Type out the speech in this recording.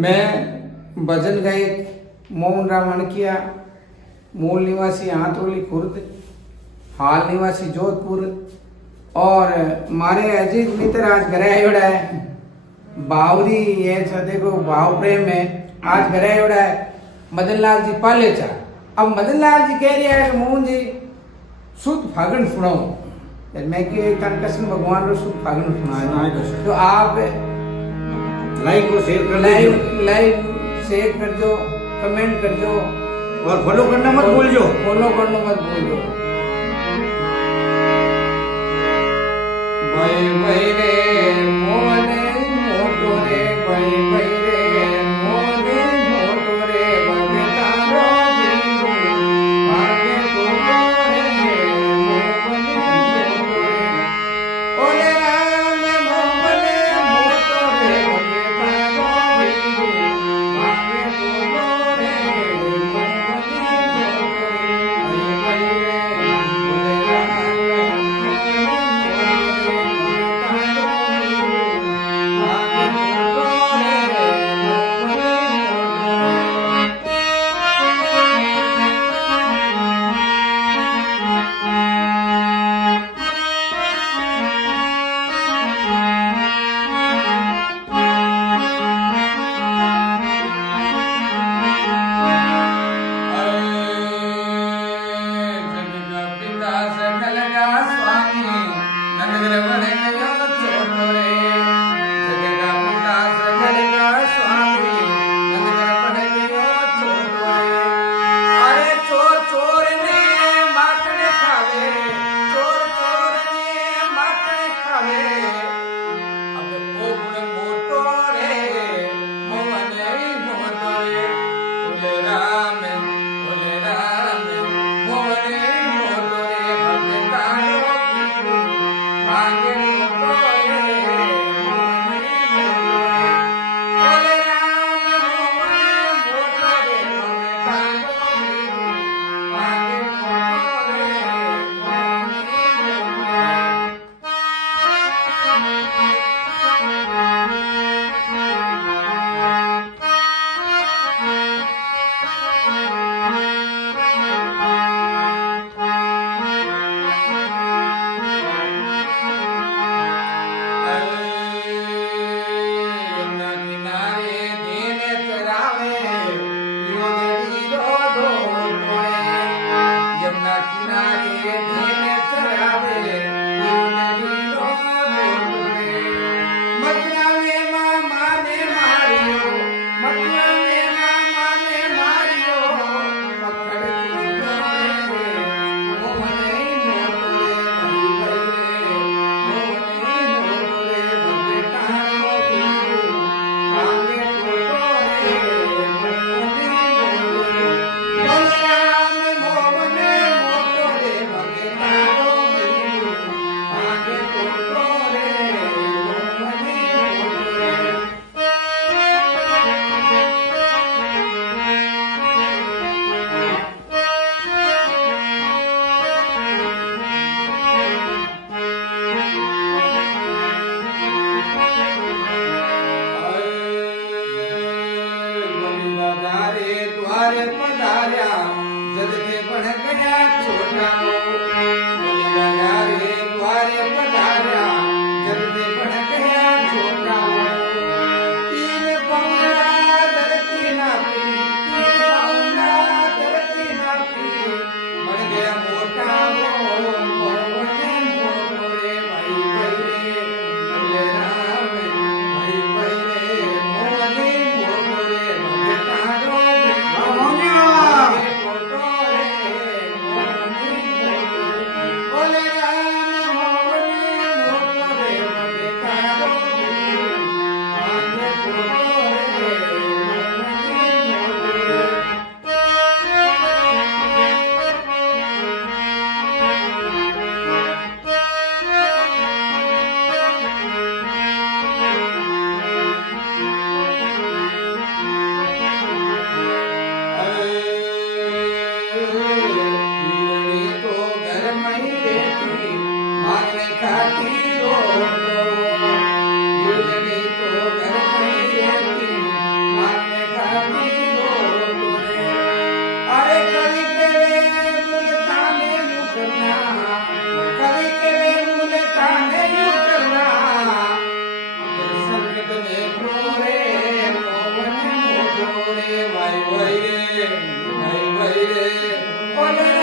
मैं भजन गायक मोहन राम अणकिया, मूल निवासी आंतरोली खुर्द, हाल निवासी जोधपुर। और मारे अजीत मित्र आज घरे आयोड़ा है। बावरी ये देखो भाव प्रेम है। आज घरे आयोड़ा है मदन लाल जी पालेचा। अब मदन लाल जी कह रहे हैं कि मोहन जी शुद्ध फागण सुनाओ। मैं कि कृष्ण भगवान रो शुद्ध फागण सुनाए तो आप लाइक और शेयर कर लाइक शेयर कर दो, कमेंट कर दो और फॉलो करना मत भूलजो। फॉलो करना मत भूलजो। भाई भाई रे मोने मोटो रे, भाई भाई रे मोने मोटो रे, बगे तारो बीरू भागे तुमो रे मोने मोटो रे। ओले राम मोने मोटो रे, बगे तारो बीरू भागे तुमो रे मोने मोटो रे। भाई भाई रे ओले राम मोने मोटो रे, रे, ओ